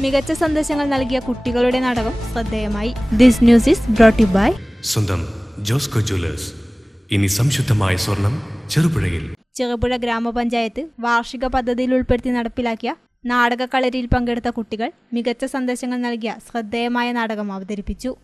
മികച്ച സന്ദേശങ്ങൾ നൽകിയ കുട്ടികളുടെ നാടകം ശ്രദ്ധേയമായി. This news is brought by സ്വന്തം ജോസ്കോ ജ്വല്ലേഴ്സ്. ഇനി സംശുദ്ധമായ സ്വർണം ചെറുപുഴയിൽ. ചെറുപുഴ ഗ്രാമപഞ്ചായത്ത് വാർഷിക പദ്ധതിയിൽ ഉൾപ്പെടുത്തി നടപ്പിലാക്കിയ നാടകക്കളരിയിൽ പങ്കെടുത്ത കുട്ടികൾ മികച്ച സന്ദേശങ്ങൾ നൽകിയ ശ്രദ്ധേയമായ നാടകം അവതരിപ്പിച്ചു.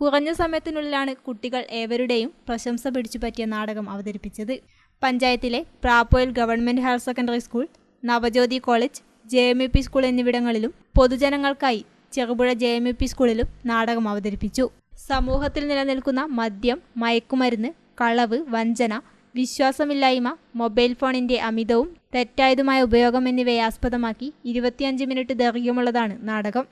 കുറഞ്ഞ സമയത്തിനുള്ളിലാണ് കുട്ടികൾ ഏവരുടെയും പ്രശംസ പിടിച്ചുപറ്റിയ നാടകം അവതരിപ്പിച്ചത്. പഞ്ചായത്തിലെ Prapoyil government higher secondary school Navajyothi college J M U P school എന്നിവിടങ്ങളിലും പൊതുജനങ്ങൾക്കായി Cherupuzha J M U P സ്കൂളിലും നാടകം അവതരിപ്പിച്ചു. സമൂഹത്തിൽ നിലനിൽക്കുന്ന മദ്യം മയക്കുമരുന്ന് കളവ് വഞ്ചന വിശ്വാസമില്ലായ്മ മൊബൈൽ ഫോണിന്റെ അമിതവും തെറ്റായതുമായ ഉപയോഗം എന്നിവയെ ആസ്പദമാക്കി ഇരുപത്തിയഞ്ച് മിനിറ്റ് ദൈർഘ്യമുള്ളതാണ് നാടകം.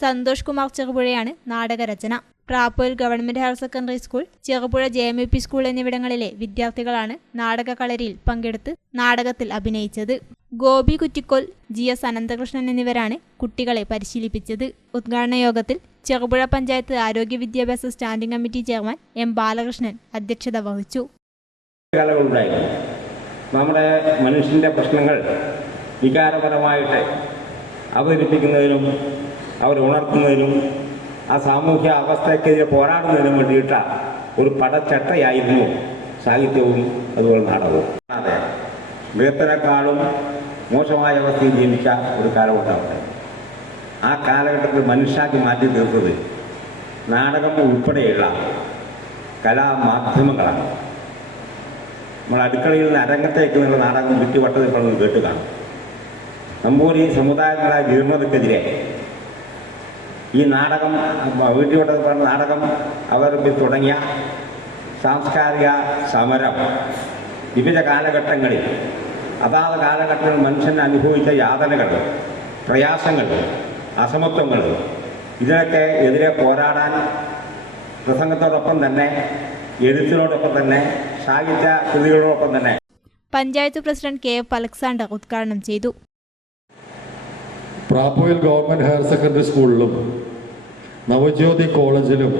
സന്തോഷ് കുമാർ ചെറുപുഴയാണ് നാടകരചന. Prapoyil government higher secondary school Cherupuzha J M U P school എന്നിവിടങ്ങളിലെ വിദ്യാർത്ഥികളാണ് നാടകകളരിയിൽ പങ്കെടുത്ത് നാടകത്തിൽ അഭിനയിച്ചത്. ഗോപി കുറ്റിക്കോൽ ജി എസ് അനന്തകൃഷ്ണൻ എന്നിവരാണ് കുട്ടികളെ പരിശീലിപ്പിച്ചത്. ഉദ്ഘാടന യോഗത്തിൽ ചെറുപുഴ പഞ്ചായത്ത് ആരോഗ്യ വിദ്യാഭ്യാസ standing committee chairman M Balakrishnan അധ്യക്ഷത വഹിച്ചു. നമ്മുടെ മനുഷ്യന്റെ പ്രശ്നങ്ങൾ വികാരപരമായിട്ട് അവതരിപ്പിക്കുന്നതിനും അവരെ ഉണർത്തുന്നതിനും ആ സാമൂഹ്യ അവസ്ഥയ്ക്കെതിരെ പോരാടുന്നതിനും വേണ്ടിയിട്ട ഒരു പടച്ചട്ടയായിരുന്നു സാഹിത്യവും അതുപോലെ നാടകവും. അതെ. മൃഗത്തിനേക്കാളും മോശമായ അവസ്ഥയിൽ ജീവിച്ച ഒരു കാലഘട്ടമുണ്ട്. ആ കാലഘട്ടത്തിൽ മനുഷ്യാക്കി മാറ്റി തീർത്തത് നാടകം ഉൾപ്പെടെയുള്ള കലാമാധ്യമങ്ങളാണ് നമ്മൾ അടുക്കളയിൽ നിന്ന് അരങ്ങത്തേക്ക് നിന്നുള്ള നാടകം ചുറ്റുവട്ടത്തിൽ പറഞ്ഞ് കേട്ട് കാണും. നമ്പൂരി സമുദായങ്ങളായ ജീർണതയ്ക്കെതിരെ ഈ നാടകം വീട്ടിലോട്ട് പറഞ്ഞ നാടകം അവർ തുടങ്ങിയ സാംസ്കാരിക സമരം. വിവിധ കാലഘട്ടങ്ങളിൽ അതാത് കാലഘട്ടങ്ങളിൽ മനുഷ്യൻ അനുഭവിച്ച യാതനകൾ പ്രയാസങ്ങൾ അസമത്വങ്ങൾ ഇതിനൊക്കെ എതിരെ പോരാടാൻ പ്രസംഗത്തോടൊപ്പം തന്നെ എഴുത്തിനോടൊപ്പം തന്നെ സാഹിത്യ കൃതികളോടൊപ്പം തന്നെ. Panchayat president K F Alexander ഉദ്ഘാടനം ചെയ്തു. പ്രാപ്പോയിൽ ഗവൺമെന്റ് ഹയർ സെക്കൻഡറി സ്കൂളിലും നവജ്യോതി കോളേജിലും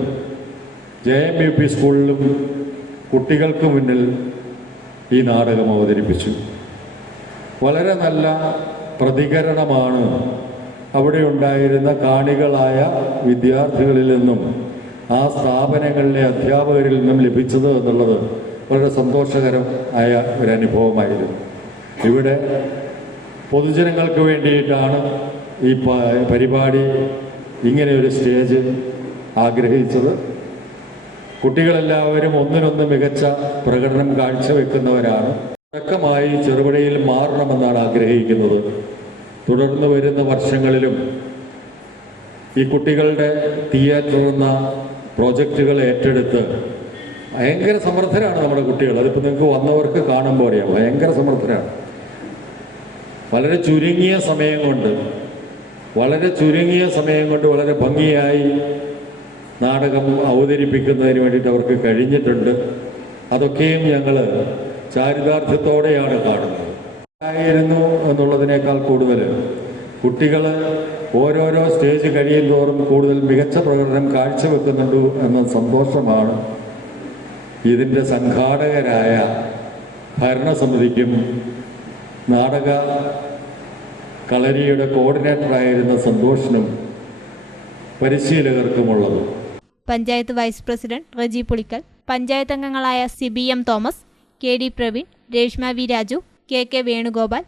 ജെ എം യു പി സ്കൂളിലും കുട്ടികൾക്ക് മുന്നിൽ ഈ നാടകം അവതരിപ്പിച്ചു. വളരെ നല്ല പ്രതികരണമാണ് അവിടെ ഉണ്ടായിരുന്ന കാണികളായ വിദ്യാർത്ഥികളിൽ നിന്നും ആ സ്ഥാപനങ്ങളിലെ അധ്യാപകരിൽ നിന്നും ലഭിച്ചത് എന്നുള്ളത് വളരെ സന്തോഷകരം ആയ ഒരു അനുഭവമായിരുന്നു. ഇവിടെ പൊതുജനങ്ങൾക്ക് വേണ്ടിയിട്ടാണ് ഈ പരിപാടി ഇങ്ങനെ ഒരു സ്റ്റേജ് ആഗ്രഹിച്ചത്. കുട്ടികളെല്ലാവരും ഒന്നിനൊന്ന് മികച്ച പ്രകടനം കാഴ്ചവെക്കുന്നവരാണ്. തുടക്കമായി ചെറുപുഴയിൽ മാറണമെന്നാണ് ആഗ്രഹിക്കുന്നത്. തുടർന്ന് വരുന്ന വർഷങ്ങളിലും ഈ കുട്ടികളുടെ തിയേറ്റർ എന്ന പ്രോജക്റ്റുകൾ ഏറ്റെടുത്ത് ഭയങ്കര സമർത്ഥരാണ് നമ്മുടെ കുട്ടികൾ. അതിപ്പോൾ നിങ്ങൾക്ക് വന്നവർക്ക് കാണുമ്പോൾ അറിയാം ഭയങ്കര സമർത്ഥരാണ്. വളരെ ചുരുങ്ങിയ സമയം കൊണ്ട് വളരെ ചുരുങ്ങിയ സമയം കൊണ്ട് വളരെ ഭംഗിയായി നാടകം അവതരിപ്പിക്കുന്നതിന് വേണ്ടിയിട്ട് അവർക്ക് കഴിഞ്ഞിട്ടുണ്ട്. അതൊക്കെയും ഞങ്ങൾ ചാരിതാർത്ഥ്യത്തോടെയാണ് കാണുന്നത്. ആയിരുന്നു എന്നുള്ളതിനേക്കാൾ കൂടുതൽ കുട്ടികൾ ഓരോരോ സ്റ്റേജ് കഴിയും തോറും കൂടുതൽ മികച്ച പ്രകടനം കാഴ്ചവെക്കുന്നുണ്ട് എന്ന സന്തോഷമാണ്. ഇതിന്റെ സംഘാടകരായ ഭരണസമിതിക്കും നാടക കളരിയുടെ കോർഡിനേറ്ററായിരുന്ന സന്തോഷിനും പരിശീലകർക്കുമുള്ളത്. പഞ്ചായത്ത് വൈസ് പ്രസിഡന്റ് റജി പുളിക്കൽ പഞ്ചായത്ത് അംഗങ്ങളായ Sibi M Thomas K D Praveen Reshma V Raju K K Venugopal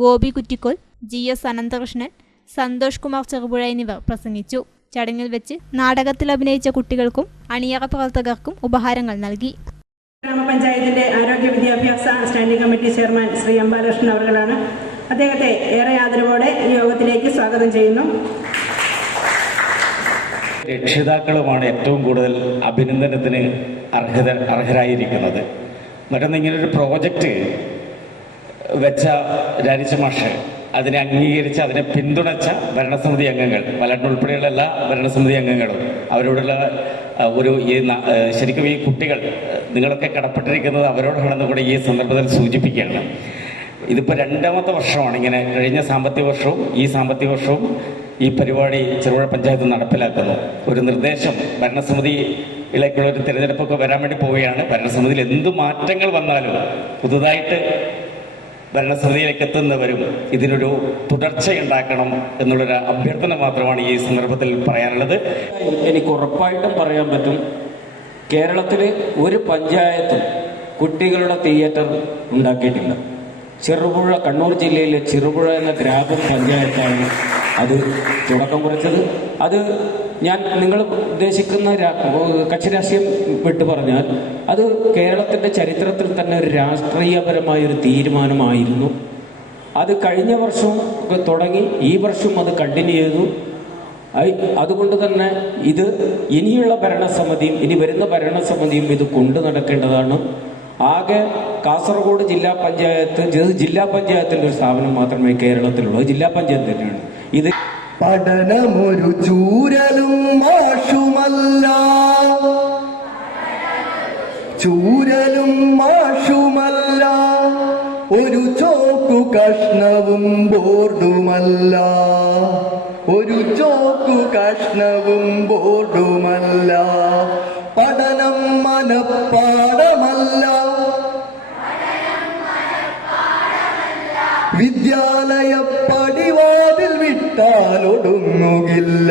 Gopi Kuttikol G S Ananthakrishnan Santhosh Kumar Cherupuzha എന്നിവർ പ്രസംഗിച്ചു. ചടങ്ങിൽ വെച്ച് നാടകത്തിൽ അഭിനയിച്ച കുട്ടികൾക്കും അണിയറ പ്രവർത്തകർക്കും ഉപഹാരങ്ങൾ നൽകി. ഗ്രാമപഞ്ചായത്തിന്റെ ആരോഗ്യ വിദ്യാഭ്യാസ standing committee chairman Shri Ambalakrishnan അവർകളാണ് അദ്ദേഹത്തെ ഏറെ ആദരവോടെ ഈ യോഗത്തിലേക്ക് സ്വാഗതം ചെയ്യുന്നു. രക്ഷിതാക്കളുമാണ് ഏറ്റവും കൂടുതൽ അഭിനന്ദനത്തിന് അർഹത അർഹരായിരിക്കുന്നത്. മറ്റൊന്ന് ഇങ്ങനൊരു പ്രോജക്റ്റ് വെച്ച രാജിച്ച മാഷ് അതിനെ അംഗീകരിച്ച് അതിനെ പിന്തുണച്ച ഭരണസമിതി അംഗങ്ങൾ വലട്ട് ഉൾപ്പെടെയുള്ള എല്ലാ ഭരണസമിതി അംഗങ്ങളും അവരോടുള്ള ഒരു ഈ ശരിക്കും ഈ കുട്ടികൾ നിങ്ങളൊക്കെ കടപ്പെട്ടിരിക്കുന്നത് അവരോടാണെന്ന് കൂടെ ഈ സന്ദർഭത്തിൽ സൂചിപ്പിക്കുകയാണ്. ഇതിപ്പോൾ രണ്ടാമത്തെ വർഷമാണ് ഇങ്ങനെ കഴിഞ്ഞ സാമ്പത്തിക വർഷവും ഈ സാമ്പത്തിക വർഷവും ഈ പരിപാടി ചെറുപുഴ പഞ്ചായത്ത് നടപ്പിലാക്കുന്നു ഒരു നിർദ്ദേശം ഭരണസമിതിയിലേക്കുള്ള ഒരു തിരഞ്ഞെടുപ്പൊക്കെ വരാൻ വേണ്ടി പോവുകയാണ്. ഭരണസമിതിയിൽ എന്ത് മാറ്റങ്ങൾ വന്നാലും പുതുതായിട്ട് ഭരണസമിതിയിലേക്ക് എത്തുന്നവരും ഇതിനൊരു തുടർച്ചയുണ്ടാക്കണം എന്നുള്ളൊരു അഭ്യർത്ഥന മാത്രമാണ് ഈ സന്ദർഭത്തിൽ പറയാനുള്ളത്. എനിക്ക് ഉറപ്പായിട്ടും പറയാൻ പറ്റും കേരളത്തിൽ ഒരു പഞ്ചായത്തും കുട്ടികളുടെ തിയേറ്റർ ഉണ്ടാക്കിയിട്ടില്ല. ചെറുപുഴ കണ്ണൂർ ജില്ലയിലെ ചെറുപുഴ എന്ന ഗ്രാമപഞ്ചായത്താണ് അത് തുടക്കം കുറിച്ചത്. അത് ഞാൻ നിങ്ങൾ ഉദ്ദേശിക്കുന്ന കക്ഷി രാഷ്ട്രീയം വിട്ടു പറഞ്ഞാൽ അത് കേരളത്തിന്റെ ചരിത്രത്തിൽ തന്നെ ഒരു രാഷ്ട്രീയപരമായ ഒരു തീരുമാനമായിരുന്നു. അത് കഴിഞ്ഞ വർഷവും തുടങ്ങി ഈ വർഷവും അത് കണ്ടിന്യൂ ചെയ്തു. അതുകൊണ്ട് തന്നെ ഇത് ഇനിയുള്ള ഭരണസമിതിയും ഇനി വരുന്ന ഭരണസമിതിയും ഇത് കൊണ്ടു നടക്കേണ്ടതാണ്. ആകെ കാസർഗോഡ് ജില്ലാ പഞ്ചായത്ത് ജില്ലാ പഞ്ചായത്തിന്റെ ഒരു സ്ഥാപനം മാത്രമേ കേരളത്തിലുള്ളൂ. ജില്ലാ പഞ്ചായത്ത് തന്നെയാണ്. ഇത് പഠനമൊരു ചൂരലും മാഷുമല്ല. ചൂരലും മാഷുമല്ല. ഒരു ചോക്കു കഷ്ണവും ബോർഡുമല്ല. ഒരു ചോക്കു കഷ്ണവും ബോർഡുമല്ല. പഠനം മനപ്പാടമല്ല വിദ്യാലയ പടിവാതിൽ വിട്ടാലൊടുങ്ങുകില്ല.